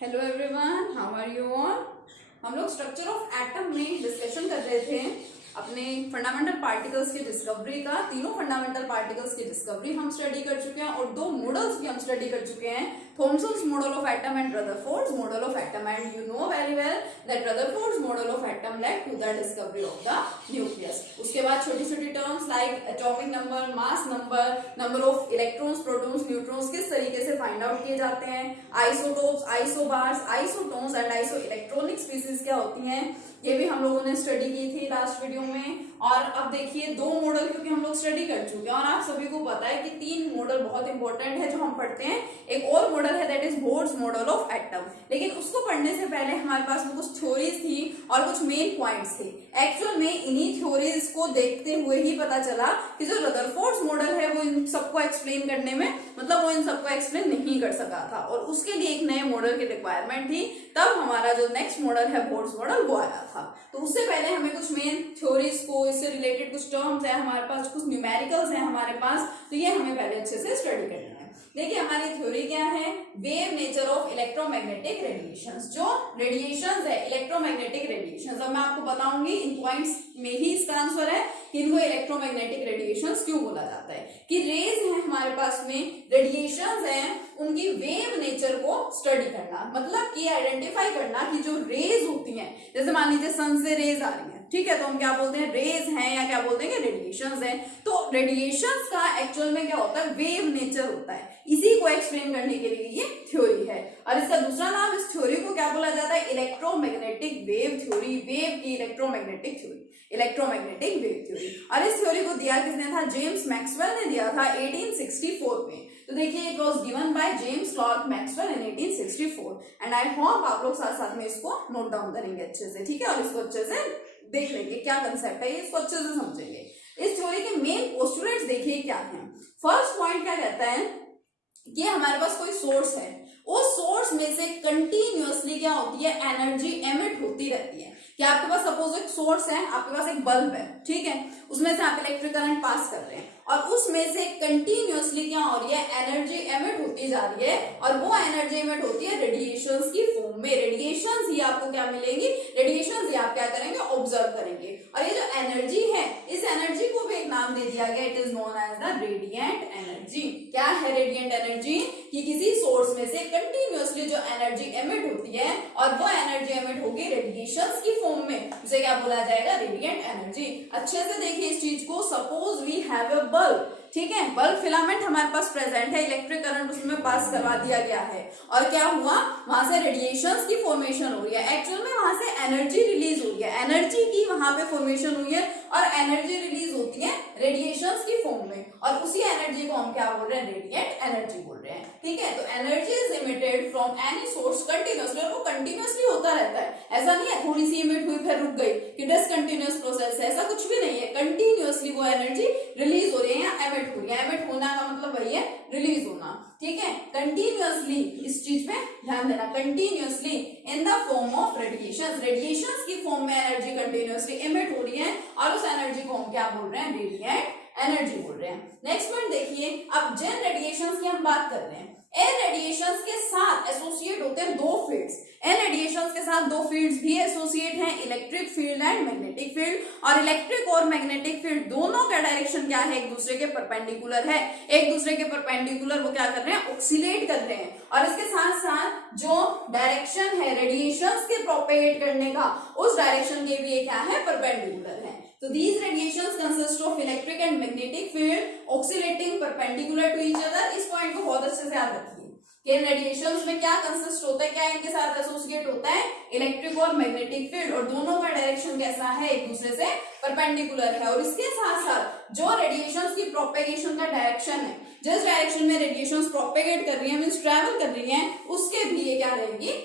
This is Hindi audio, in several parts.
Hello everyone, how are you all. हम लोग स्ट्रक्चर ऑफ एटम में डिस्कशन कर रहे थे अपने फंडामेंटल पार्टिकल्स की डिस्कवरी का। तीनों फंडामेंटल पार्टिकल्स की डिस्कवरी हम स्टडी कर चुके हैं और दो मॉडल्स भी हम स्टडी कर चुके हैं, Thomson's model of atom and Rutherford's model of atom. And you know very well that Rutherford's model of atom led to the discovery of the nucleus. उसके बाद छोटी छोटी terms like atomic number, mass number, number of electrons, protons, neutrons किस तरीके से फाइंड आउट किए जाते हैं, isotopes, isobars, isotones and isoelectronic species क्या होती हैं, ये भी हम लोगों ने स्टडी की थी लास्ट वीडियो में। और अब देखिए दो मॉडल क्योंकि हम लोग स्टडी कर चुके हैं और आप सभी को पता है कि तीन मॉडल बहुत इंपॉर्टेंट है जो हम पढ़ते हैं। एक और मॉडल है that is boards model of atom, लेकिन उसको पढ़ने से पहले हमारे पास में कुछ थ्योरीज थी और कुछ मेन पॉइंट्स थे। एक्चुअल में इन्हीं थ्योरीज को देखते हुए ही पता चला कि जो रदरफोर्ड्स मॉडल है वो इन सबको एक्सप्लेन करने में मतलब वो इन सबको एक्सप्लेन नहीं कर सका था और उसके लिए एक नए मॉडल की रिक्वायरमेंट थी। तब हमारा जो नेक्स्ट मॉडल है बोर्ड्स मॉडल वो आया था। तो उससे पहले हमें कुछ मेन थ्योरीज को, इससे रिलेटेड कुछ टर्म्स है हमारे पास, कुछ न्यूमेरिकल्स है हमारे पास, तो ये हमें पहले अच्छे से स्टडी करना है। देखिए हमारी थ्योरी क्या है, wave nature of electromagnetic radiations. जो रेडिएशंस है इलेक्ट्रोमैग्नेटिक रेडिएशंस, अब मैं आपको बताऊंगी इन पॉइंट्स में ही इसका आंसर है कि इनको इलेक्ट्रोमैग्नेटिक रेडिएशंस क्यों बोला जाता है। कि रेज है हमारे पास में, रेडिएशंस हैं, उनकी वेव नेचर को स्टडी करना, मतलब कि आइडेंटिफाई करना कि जो रेज होती हैं, जैसे मान लीजिए सन से रेज आ रही हैं, ठीक है, तो हम क्या बोलते हैं, रेज हैं या क्या बोलते हैं, रेडिएशंस हैं। तो रेडिएशंस का एक्चुअल में क्या होता है, वेव नेचर होता है। इसी को एक्सप्लेन करने के लिए ये थ्योरी है और इसका दूसरा नाम, इस थ्योरी को क्या बोला जाता है, इलेक्ट्रोमैग्नेटिक वेव थ्योरी। वेव की electromagnetic theory, electromagnetic wave theory. और इस थ्योरी को दिया किसने था, जेम्स मैक्सवेल ने दिया था 1864 में। तो देखिए it was given by James clerk Maxwell in 1864 and I hope आप लोग साथ साथ में इसको नोट डाउन करेंगे अच्छे से, ठीक है, और इसको अच्छे से देख लेंगे क्या कंसेप्ट है, इसको अच्छे से समझेंगे। इस थ्योरी के मेन पोस्टुलेट्स देखिए क्या हैं। फर्स्ट पॉइंट क्या कहता है कि हमारे पास कोई सोर्स है, उस सोर्स में से कंटिन्यूअसली क्या होती है, एनर्जी एमिट होती रहती है। कि आपके पास सपोज एक सोर्स है, आपके पास एक बल्ब है, ठीक है, उसमें से आप इलेक्ट्रिक करंट पास कर रहे हैं और उसमें से कंटिन्यूअसली क्या हो रही है, एनर्जी एमिट होती जा रही है और वो एनर्जी एमिट होती है रेडिएशंस की फॉर्म में। रेडिएशंस ही आपको क्या मिलेंगी, रेडिएशंस ही आप क्या करेंगे, ऑब्जर्व करेंगे। और ये जो एनर्जी है, इस एनर्जी को भी एक नाम दे दिया गया, it is known as the radiant energy. क्या है रेडिएंट एनर्जी, कि किसी सोर्स में से कंटिन्यूअसली जो एनर्जी एमिट होती है और वो एनर्जी एमिट होगी रेडिएशंस की फॉर्म में, उसे क्या बोला जाएगा, रेडिएंट एनर्जी। अच्छे से देखिए इस चीज को, suppose we have a bulb, ठीक है, बल्ब फिलामेंट हमारे पास प्रेजेंट है, इलेक्ट्रिक करंट उसमें पास करवा दिया गया है और क्या हुआ, वहां से रेडिएशंस की फॉर्मेशन हो रही है। एक्चुअल में वहां से एनर्जी रिलीज हो रही है, एनर्जी की वहां पे फॉर्मेशन हुई है और एनर्जी रिलीज होती है रेडिएशंस की फॉर्म में और उसी एनर्जी को हम क्या बोल रहे हैं, रेडिएंट एनर्जी बोल रहे हैं, ठीक है। तो energy is emitted from any source continuously, और वो कंटिन्यूअसली होता रहता है, ऐसा नहीं है थोड़ी सी इमिट हुई फिर रुक गई कि डिसकंटिन्यूअस प्रोसेस है, ऐसा कुछ भी नहीं है। कंटिन्यूअसली वो एनर्जी रिलीज हो रही है या एमिट हो रही है, एमिट होना का मतलब वही है रिलीज होना, ठीक है। कंटिन्यूअसली, इस चीज पे ध्यान देना, continuously in the form of radiations, radiations की फॉर्म में एनर्जी कंटिन्यूअसली एमिट हो रही है और उस एनर्जी को हम क्या बोल रहे हैं, रेडिएंट एनर्जी बोल रहे हैं। नेक्स्ट पॉइंट देखिए, अब जिन रेडिएशंस की हम बात कर रहे हैं, इन रेडिएशंस के साथ एसोसिएट होते हैं दो फील्ड्स। इन रेडिएशंस के साथ दो फील्ड्स भी एसोसिएट हैं, electric field and magnetic field. और इलेक्ट्रिक और मैग्नेटिक फील्ड दोनों का डायरेक्शन क्या है, एक दूसरे के परपेंडिकुलर है, एक दूसरे के परपेंडिकुलर वो क्या कर रहे हैं, ऑक्सीलेट कर रहे हैं। और इसके साथ साथ जो डायरेक्शन है रेडिएशंस के प्रोपेगेट करने का, उस डायरेक्शन के भी ये क्या है, परपेंडिकुलर है। So these radiations consist of electric and magnetic field oscillating perpendicular to each other। इस पॉइंट को बहुत अच्छे से याद रखिए कि रेडिएशंस में क्या कंसिस्ट होता है, क्या इनके साथ एसोसिएट होता है, इलेक्ट्रिक और मैग्नेटिक फील्ड, और दोनों का डायरेक्शन कैसा है, एक दूसरे से परपेंडिकुलर है। और इसके साथ साथ जो रेडिएशंस की प्रोपेगेशन का डायरेक्शन है, जिस डायरेक्शन में रेडिएशंस प्रोपेगेट कर रही है, मींस ट्रैवल कर रही है, उसके भी ये क्या रहेगी,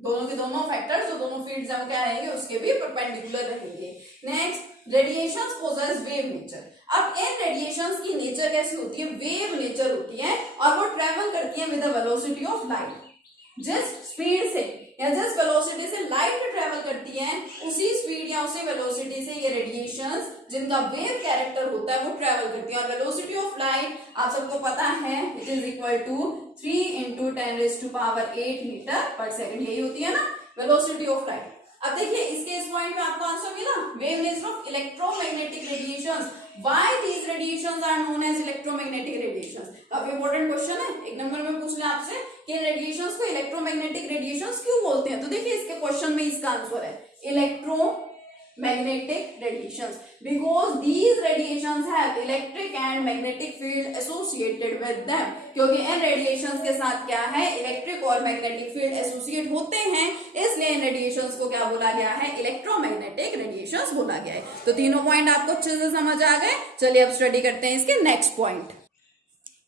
दोनों के दोनों फैक्टर्स जो दोनों फील्ड्स हैं वो क्या रहेंगे, उसके भी परपेंडिकुलर रहेंगे। Next, radiations possess wave nature. अब इन रेडिएशंस की नेचर कैसी होती है, वेव नेचर होती है और वो ट्रेवल करती है with the velocity of light. जिस स्पीड से या जिस वेलोसिटी से लाइट ट्रेवल करती है उसी स्पीड या उसी वेलोसिटी से ये रेडिएशंस जिनका वेव कैरेक्टर होता है वो ट्रेवल करती है। और वेलोसिटी ऑफ लाइट आप सबको पता है it is equal to 3 × 10⁸ metre per second, यही होती है ना वेलोसिटी ऑफ लाइट। अब देखिए इसके इस पॉइंट में आपको आंसर मिला, wave nature of electromagnetic radiations, why these radiations are known as electromagnetic radiations. काफी इंपॉर्टेंट क्वेश्चन है, एक नंबर में पूछ ले आपसे कि रेडिएशंस को इलेक्ट्रोमैग्नेटिक रेडिएशंस क्यों बोलते हैं। तो देखिए इसके क्वेश्चन में इसका आंसर है electromagnetic radiations because these radiations have electric and magnetic field associated with them, क्योंकि इन रेडिएशंस के साथ क्या है इलेक्ट्रिक और मैग्नेटिक फील्ड एसोसिएट होते हैं, इसलिए इन रेडिएशंस को क्या बोला गया है इलेक्ट्रोमैग्नेटिक रेडिएशंस बोला गया है। तो तीनों पॉइंट आपको अच्छे से समझ आ गए। चलिए अब स्टडी करते हैं इसके नेक्स्ट पॉइंट।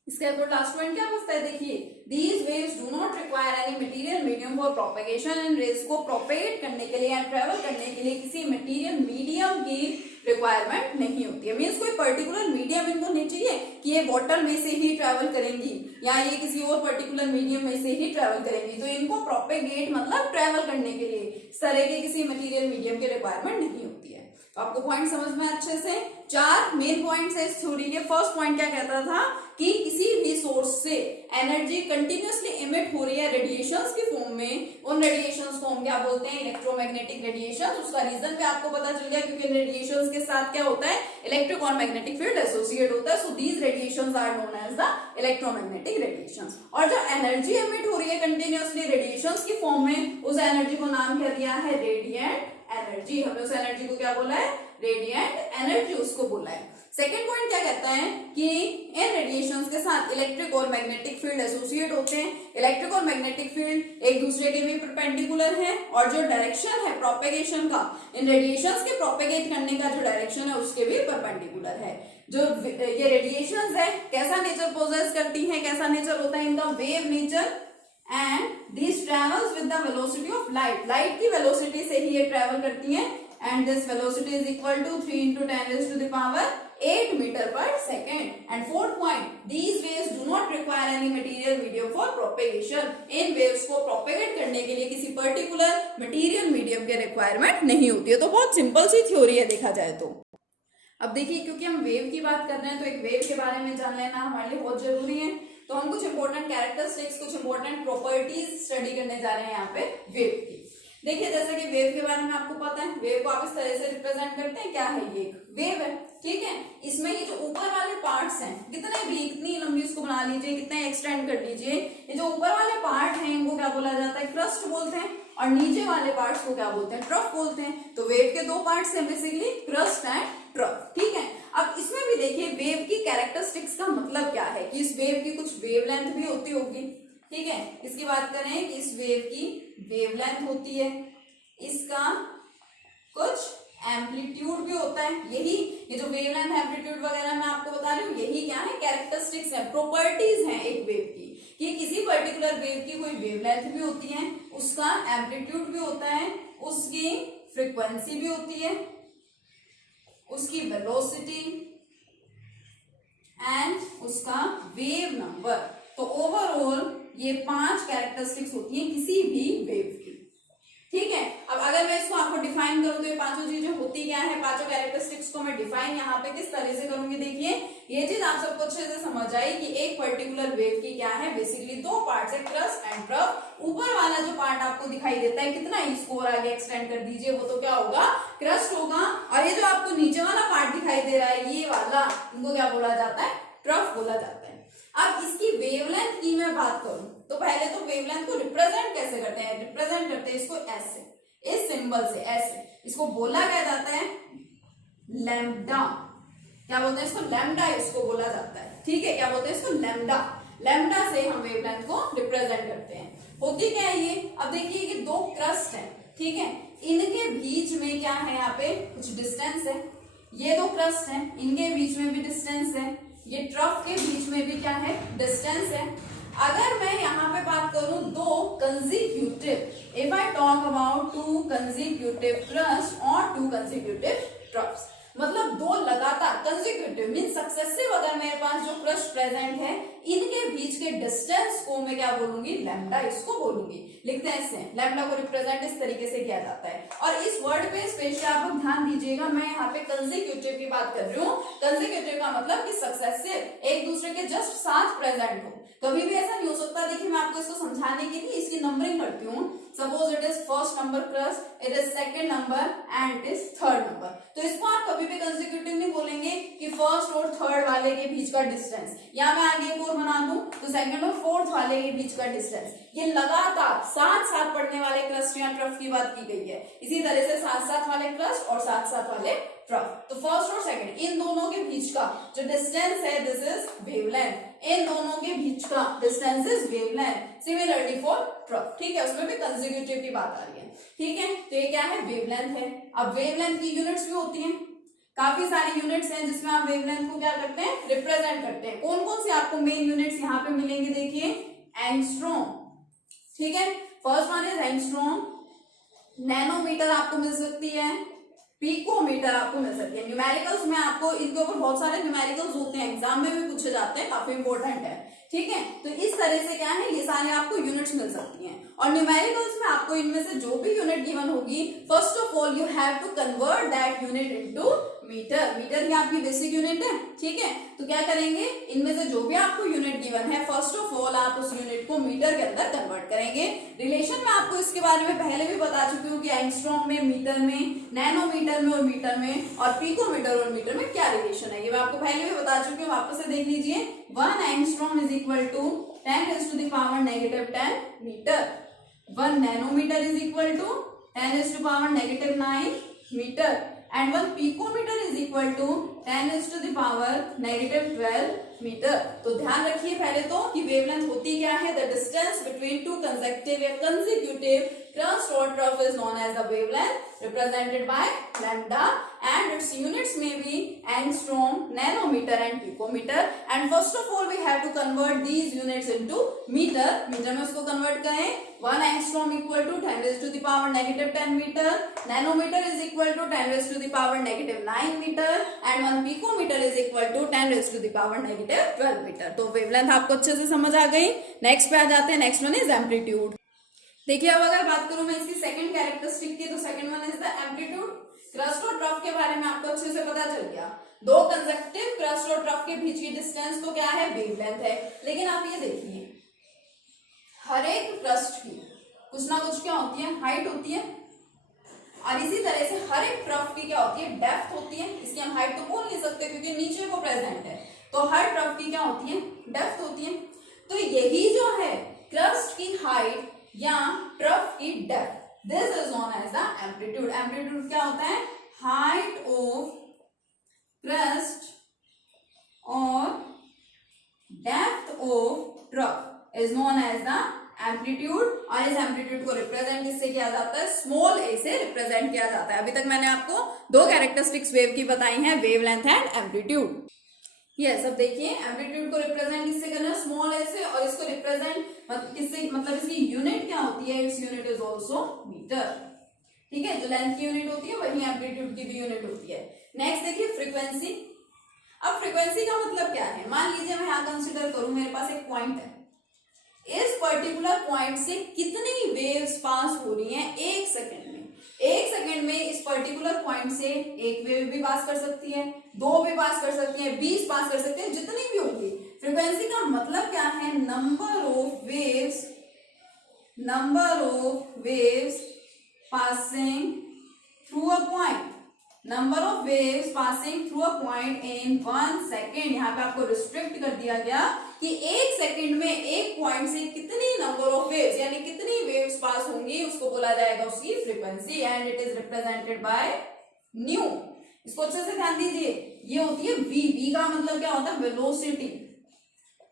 इसके ऊपर लास्ट पॉइंट क्या पूछता है, देखिए these waves do not require any material medium for propagation, इन रेज को प्रोपेगेट करने के लिए या ट्रेवल करने के लिए किसी मटेरियल मीडियम की रिक्वायरमेंट नहीं होती है। मीन्स कोई पर्टिकुलर मीडियम इनको नहीं चाहिए कि ये वाटर में से ही ट्रेवल करेंगी या ये किसी और पर्टिकुलर मीडियम में से ही ट्रेवल करेंगी, तो इनको प्रोपेगेट मतलब ट्रेवल करने के लिए इस तरह के किसी मटेरियल मीडियम की रिक्वायरमेंट नहीं होती है। तो आपको पॉइंट समझ में अच्छे से, 4 मेन पॉइंट्स है इस थ्योरी के। फर्स्ट पॉइंट क्या कहता था कि किसी भी सोर्स से एनर्जी कंटिन्यूअसली इमिट हो रही है रेडिएशंस की फॉर्म में, उन रेडिएशंस को हम क्या बोलते हैं इलेक्ट्रोमैग्नेटिक रेडिएशंस। उसका रीजन भी आपको पता चल गया क्योंकि रेडिएशंस के साथ क्या होता है इलेक्ट्रिक और मैग्नेटिक फील्ड एसोसिएट होता है। So these radiations are known as the electromagnetic radiations. और जो एनर्जी इमिट हो रही है कंटिन्यूअसली रेडिएशंस की फॉर्म में, उस एनर्जी को नाम क्या दिया है रेडिएंट एनर्जी। हमने उस एनर्जी को क्या बोला है रेडिएंट एनर्जी उसको बोला है। सेकेंड पॉइंट क्या कहता है कि इन रेडिएशंस के साथ इलेक्ट्रिक और मैग्नेटिक फील्ड एसोसिएट होते हैं। इलेक्ट्रिक और मैग्नेटिक फील्ड एक दूसरे के भी परपेंडिकुलर है और जो डायरेक्शन है प्रोपेगेशन का, इन रेडिएशंस के प्रोपेगेट करने का जो डायरेक्शन है उसके भी परपेंडिकुलर है। जो ये रेडिएशंस है कैसा नेचर पोजेस करती हैं, कैसा नेचर होता है इनका wave nature, and this travels with the velocity of light, light की वेलोसिटी से ही ये ट्रेवल करती हैं and this velocity is equal to 3 × 10⁸ metre per second. And fourth point, these waves do not require any material medium for propagation, इन वेव्स को प्रोपेगेट करने के लिए किसी पर्टिकुलर मटेरियल मीडियम की रिक्वायरमेंट नहीं होती है। तो बहुत सिंपल सी थ्योरी है देखा जाए तो। अब देखिए क्योंकि हम वेव की बात कर रहे हैं तो एक वेव के बारे में जान लेना हमारे लिए बहुत जरूरी है। तो हम कुछ इंपॉर्टेंट कैरेक्टरिस्टिक्स, कुछ इंपॉर्टेंट प्रॉपर्टीज स्टडी करने जा रहे हैं यहाँ पे वेव की। देखिए जैसे कि वेव के बारे में आपको पता है, वेव को आप इस तरह से रिप्रेजेंट करते हैं, क्या है ये एक वेव है, ठीक है। इसमें ये जो ऊपर वाले पार्ट्स हैं कितने भी, इतनी लंबी उसको बना लीजिए, कितने एक्सटेंड कर लीजिए, ये जो ऊपर वाले पार्ट हैं इनको क्या बोला जाता है क्रस्ट बोलते हैं, और नीचे वाले पार्ट्स को क्या बोलते हैं ट्रफ बोलते हैं। तो वेव के 2 पार्ट्स हैं बेसिकली, क्रस्ट एंड ट्रफ, ठीक है। अब इसमें भी देखिए वेव की कैरेक्टरिस्टिक्स का मतलब क्या है कि इस वेव की कुछ वेवलेंथ भी होती होगी, ठीक है। इसकी बात करें कि इस वेव की वेवलेंथ होती है, इसका कुछ एम्पलीट्यूड भी होता है, यही ये जो वेवलेंथ एम्पलीट्यूड वगैरह मैं आपको बता रही हूँ यही क्या है कैरेक्टरिस्टिक्स है, प्रॉपर्टीज हैं एक वेव की, कि किसी पर्टिकुलर वेव की कोई वेवलेंथ भी होती है, उसका एम्पलीट्यूड भी होता है, उसकी फ्रीक्वेंसी भी होती है, उसकी वेलोसिटी एंड उसका वेव नंबर। तो ओवरऑल ये 5 कैरेक्टरिस्टिक्स होती हैं किसी भी वेव की, ठीक है। अब अगर मैं इसको आपको डिफाइन करूं तो ये 5 चीजें होती क्या है, 5 कैरेक्टरिस्टिक्स को मैं डिफाइन यहाँ पे किस तरह से करूंगी। देखिए ये चीज आप सबको अच्छे से समझ आई कि एक पर्टिकुलर वेव की क्या है बेसिकली 2 पार्ट्स है, क्रस्ट एंड ट्रफ। ऊपर वाला जो पार्ट आपको दिखाई देता है कितना इसको और आगे एक्सटेंड कर दीजिए, वो तो क्या होगा क्रस्ट होगा, और ये जो आपको नीचे वाला पार्ट दिखाई दे रहा है ये वाला, इनको क्या बोला जाता है ट्रफ बोला जाता है। अब इसकी वेवलेंथ की मैं बात करूं तो पहले तो वेवलेंथ को रिप्रेजेंट कैसे करते हैं, रिप्रेजेंट करते हैं इसको ऐसे, इस सिंबल से ऐसे, इसको बोला क्या जाता है लैम्डा, क्या बोलते हैं इसको लैम्डा, इसको बोला जाता है, ठीक है। क्या बोलते हैं इसको लैम्डा, लैम्डा से हम वेवलेंथ को रिप्रेजेंट करते हैं। होती क्या है ये, अब देखिए ये 2 क्रस्ट है, ठीक है, इनके बीच में क्या है यहाँ पे कुछ डिस्टेंस है, ये 2 क्रस्ट है इनके बीच में भी डिस्टेंस है, ये ट्रफ के बीच में भी क्या है डिस्टेंस है। अगर मैं यहाँ पे बात करूं 2 consecutive, if I talk about 2 consecutive crest और 2 कंसेक्यूटिव ट्रफ्स, मतलब 2 लगातार कंसेक्यूटिव मीन सक्सेसिव, अगर मेरे पास जो क्रस्ट प्रेजेंट है इनके बीच के डिस्टेंस को मैं क्या बोलूंगी, लैम्डा इसको बोलूंगी। लिखते हैं इससे, लैम्डा को रिप्रेजेंट इस तरीके से किया जाता है। और इस वर्ड पे स्पेशली आप लोग ध्यान दीजिएगा, मैं यहाँ पे कंसेक्यूटिव की बात कर रही हूँ। कंसेक्यूटिव का मतलब कि सक्सेसिव, एक दूसरे के जस्ट साथ प्रेजेंट हो। कभी भी ऐसा नहीं हो सकता। देखिए मैं आपको इसको समझाने के लिए इसकी नंबरिंग करती हूँ। Suppose it is first number plus it is second number and it is third number, तो इसको आप कभी भी कंसेक्यूटिव नहीं बोलेंगे कि फर्स्ट और थर्ड वाले के बीच का डिस्टेंस, या मैं आगे एक और बना दूं तो सेकंड और फोर्थ वाले के बीच का डिस्टेंस। ये लगातार साथ साथ पढ़ने वाले क्रस्ट या ट्रफ की बात की गई है। इसी तरह से साथ साथ वाले क्रस्ट और साथ साथ वाले ट्रफ, तो फर्स्ट और सेकंड इन दोनों के बीच का जो डिस्टेंस है दिस इज वेवलेंथ। इन दोनों के बीच का distance is wavelength. Similarly for trough, ठीक है, उसमें भी कंसेक्यूटिव की बात आ रही है। ठीक है, तो ये क्या है, वेवलेंथ है। अब वेवलेंथ की यूनिट्स भी होती हैं, काफी सारी यूनिट्स हैं जिसमें आप वेवलेंथ को क्या करते हैं, रिप्रेजेंट करते हैं। कौन कौन सी आपको मेन यूनिट्स यहाँ पे मिलेंगी, देखिए एंगस्ट्रॉम, ठीक है, first one is angstrom. Nanometer आपको मिल सकती है, पिकोमीटर आपको मिल सकती है। न्यूमेरिकल्स में आपको इनके ऊपर बहुत सारे न्यूमेरिकल्स होते हैं, एग्जाम में भी पूछे जाते हैं, काफी इंपॉर्टेंट है। ठीक है, तो इस तरह से क्या है, ये सारे आपको यूनिट्स मिल सकती हैं। और न्यूमेरिकल्स में आपको इनमें से जो भी यूनिट गिवन होगी, first of all you have to convert that unit into metre. Metre ही आपकी बेसिक यूनिट है। ठीक है, तो क्या करेंगे, इनमें से जो भी आपको यूनिट गिवन है फर्स्ट ऑफ ऑल आप उस यूनिट को मीटर के अंदर कन्वर्ट करेंगे। रिलेशन में आपको इसके बारे में पहले भी बता चुकी हूँ कि एंगस्ट्रॉम में, मीटर में, नैनोमीटर में और मीटर में, और पिकोमीटर और मीटर में क्या रिलेशन है, ये मैं आपको पहले भी बता चुकी हूँ। वापस से देख लीजिए, 1 angstrom is equal to 10⁻⁻10 meter. 1 nanometer is equal to 10⁻⁹ meter and 1 picometer is equal to 10⁻⁻12 meter. तो ध्यान रखिए पहले तो कि वेवलेंथ होती क्या है, the distance between two consecutive या कंसेक्यूटिव क्रस्ट और trough is known as the wavelength represented by lambda and its units may be angstrom, nanometer and picometer, and first of all we have to convert these units into meter। Meter में उसको कन्वर्ट करें, 1 angstrom equal to 10⁻⁻10 meter, nanometer is equal to 10⁻⁹ meter, and 1 picometer is equal to 10⁻⁻12 meter। तो वेवलेंथ आपको अच्छे से समझ आ गई। नेक्स्ट पे आ जाते हैं, नेक्स्ट वन इज एम्पलीट्यूड। देखिए अब अगर बात करूं मैं इसकी सेकंड कैरेक्टरिस्टिक की, तो second one is the amplitude. Crust और ट्रफ के बारे में आपको अच्छे से पता चल गया, दो कंसेक्यूटिव क्रस्ट और ट्रफ के बीच की डिस्टेंस तो क्या है, वेवलेंथ है। लेकिन आप ये देखिए, हर एक क्रस्ट की कुछ ना कुछ क्या होती है, हाइट होती है, और इसी तरह से हर एक ट्रफ की क्या होती है, डेप्थ होती है। इसकी हम हाइट तो बोल नहीं सकते क्योंकि नीचे को प्रेजेंट है, तो हर ट्रफ की क्या होती है, डेप्थ होती है। तो यही जो है क्रस्ट की हाइट या ट्रफ की depth, this is known as the amplitude. Amplitude क्या होता है, हाइट ऑफ क्रस्ट और depth of trough is known as the amplitude. और इस एम्पलीट्यूड को रिप्रेजेंट किससे किया जाता है, स्मॉल ए से रिप्रेजेंट किया जाता है। अभी तक मैंने आपको दो कैरेक्टरिस्टिक्स वेव की बताई हैं, वेवलेंथ एंड एम्पलीट्यूड। यस, अब देखिए एम्पलीट्यूड को रिप्रेजेंट किससे करना है, स्मॉल ए से, और इसको रिप्रेजेंट किससे, मतलब इसकी यूनिट क्या होती है, its unit is also meter. ठीक है, जो लेंथ की यूनिट होती है वही एम्पलीट्यूड की भी यूनिट होती है। नेक्स्ट देखिए फ्रीक्वेंसी। अब फ्रीक्वेंसी का मतलब क्या है, मान लीजिए मैं यहाँ कंसिडर करूं, मेरे पास एक पॉइंट है, इस पर्टिकुलर पॉइंट से कितनी वेव्स पास हो रही हैं एक सेकेंड में। एक सेकेंड में इस पर्टिकुलर पॉइंट से एक वेव भी पास कर सकती है, दो भी पास कर सकती है, 20 पास कर सकते हैं, जितनी भी होगी। फ्रीक्वेंसी का मतलब क्या है, number of waves passing through a point, number of waves passing through a point in 1 second. यहाँ पे आपको रिस्ट्रिक्ट कर दिया गया कि एक सेकेंड में एक पॉइंट से कितनी नंबर ऑफ वेव्स यानी कितनी वेव्स पास होंगी, उसको बोला जाएगा उसकी frequency, and it is represented by new. इसको अच्छे से ध्यान दीजिए, ये होती है वी। वी का मतलब क्या होता है, वेलोसिटी।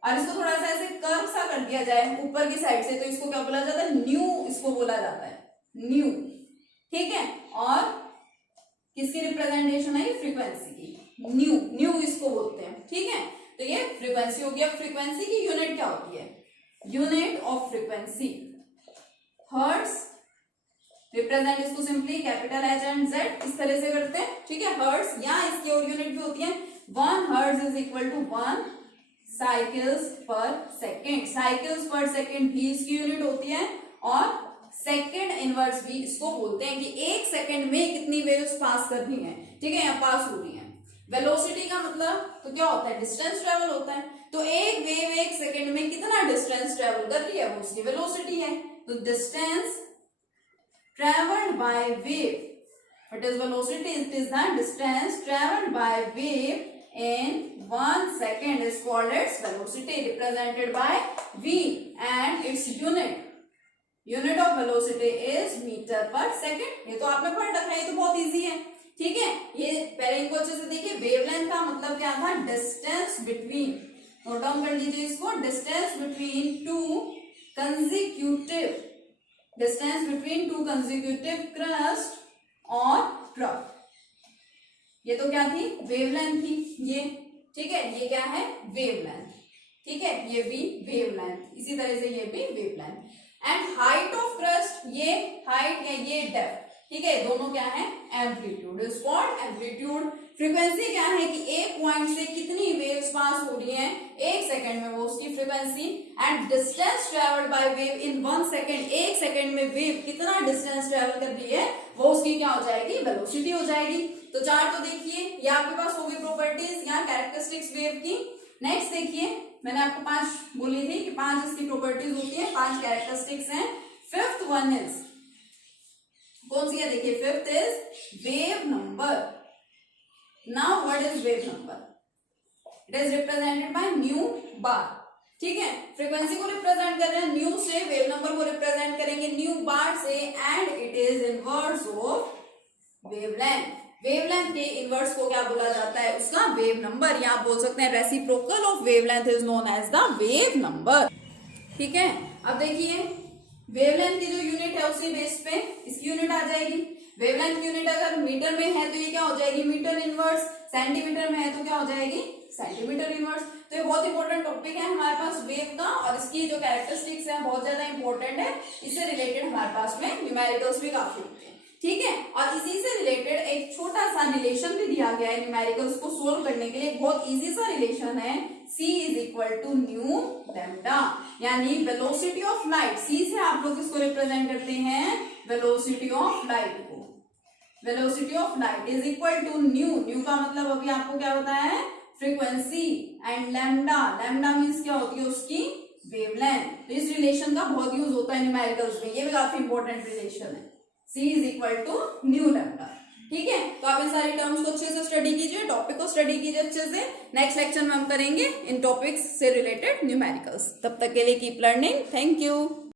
और इसको थोड़ा सा ऐसे कर्व सा कर दिया जाए ऊपर की साइड से, तो इसको क्या बोला जाता है, न्यू इसको बोला जाता है, न्यू। ठीक है, और किसकी रिप्रेजेंटेशन है, फ्रीक्वेंसी की, न्यू इसको बोलते हैं। ठीक है, तो ये फ्रीक्वेंसी हो गया। फ्रीक्वेंसी की यूनिट क्या होती है, unit of frequency hertz. Represent इसको simply capital H and Z इस तरह से करते हैं। ठीक है, हर्ट्ज, या इसकी और यूनिट भी होती है, 1 hertz is equal to 1 cycles per second. Cycles per second भी इसकी यूनिट होती है और सेकेंड इनवर्स भी इसको बोलते हैं कि एक सेकेंड में कितनी वेव्स पास करनी है, ठीक है, या पास हो रही है। वेलोसिटी का मतलब तो क्या होता है, डिस्टेंस ट्रेवल होता है। तो एक वेव एक सेकेंड में कितना डिस्टेंस ट्रेवल कर रही है वो उसकी वेलोसिटी है। तो distance travelled by wave, what is velocity, it is the distance travelled by wave in 1 second is called its velocity, represented by v, and its unit of velocity is meter per second। ये तो आपने पढ़ रखा है, ये तो बहुत इजी है, ठीक है। ये पहले इनको अच्छे से देखिए। वेवलेंथ का मतलब क्या था, डिस्टेंस बिटवीन, नोट डाउन कर लीजिए इसको, distance between two consecutive crest और ट्रफ। ये तो क्या थी, वेवलेंथ थी ये, ठीक है। ये क्या है, वेवलेंथ, ठीक है। ये भी वेवलेंथ, इसी तरह से ये भी wavelength. And height of crust, ये हाइट या ये डेप्थ, ठीक है, दोनों क्या है, amplitude, is called amplitude. Frequency क्या है कि एक पॉइंट से कितनी वेव्स पास हो रही है एक सेकंड में, वो उसकी frequency. And distance travelled by wave in 1 second, एक सेकंड में वेव कितना डिस्टेंस ट्रेवल कर रही है वो उसकी क्या हो जाएगी, वेलोसिटी हो जाएगी। तो चार तो देखिए, ये आपके पास होगी प्रॉपर्टीज या कैरेक्टरिस्टिक्स वेव की। नेक्स्ट देखिए, मैंने आपको 5 बोली थी कि 5 इसकी प्रॉपर्टीज होती है, 5 कैरेक्टरिस्टिक्स हैं। फिफ्थ वन इज, कौन सी है, देखिए, fifth is wave number. Now what is wave number, it is represented by nu bar, ठीक है। फ्रीक्वेंसी को रिप्रेजेंट कर रहे हैं न्यू से, वेव नंबर को रिप्रेजेंट करेंगे न्यू बार से, and it is inverse of wavelength. Wavelength के इनवर्स को क्या बोला जाता है, उसका वेव नंबर, या आप बोल सकते हैं reciprocal of wavelength is known as the wave number, ठीक है। अब देखिए, वेवलेंथ की जो यूनिट है उसी बेस पे इसकी यूनिट आ जाएगी। वेवलेंथ की यूनिट अगर मीटर में है तो ये क्या हो जाएगी, मीटर इनवर्स। सेंटीमीटर में है तो क्या हो जाएगी, सेंटीमीटर इनवर्स। तो ये बहुत इंपॉर्टेंट टॉपिक है हमारे पास वेव का, और इसकी जो कैरेक्टरिस्टिक्स है बहुत ज्यादा इंपॉर्टेंट है। इससे रिलेटेड हमारे पास में न्यूमेरिकल्स भी काफी होते हैं, ठीक है। और इसी से रिलेटेड एक छोटा सा रिलेशन भी दिया गया है न्यूमेरिकल्स को सोल्व करने के लिए। बहुत इजी सा रिलेशन है, c is equal to nu lambda, यानी वेलोसिटी ऑफ लाइट। c से आप लोग इसको रिप्रेजेंट करते हैं, वेलोसिटी ऑफ लाइट को। Velocity of light is equal to nu का मतलब अभी आपको क्या होता है, फ्रीक्वेंसी, एंड लैम्डा मीन्स क्या होती है उसकी वेवलेंथ। तो इस रिलेशन का बहुत यूज होता है न्यूमेरिकल्स में, ये भी काफी इंपॉर्टेंट रिलेशन है। c is equal to nu lambda, ठीक है। तो आप इन सारी टर्म्स को अच्छे से स्टडी कीजिए, टॉपिक को स्टडी कीजिए अच्छे से। नेक्स्ट लेक्चर में हम करेंगे इन टॉपिक्स से रिलेटेड न्यूमेरिकल्स। तब तक के लिए कीप लर्निंग, थैंक यू।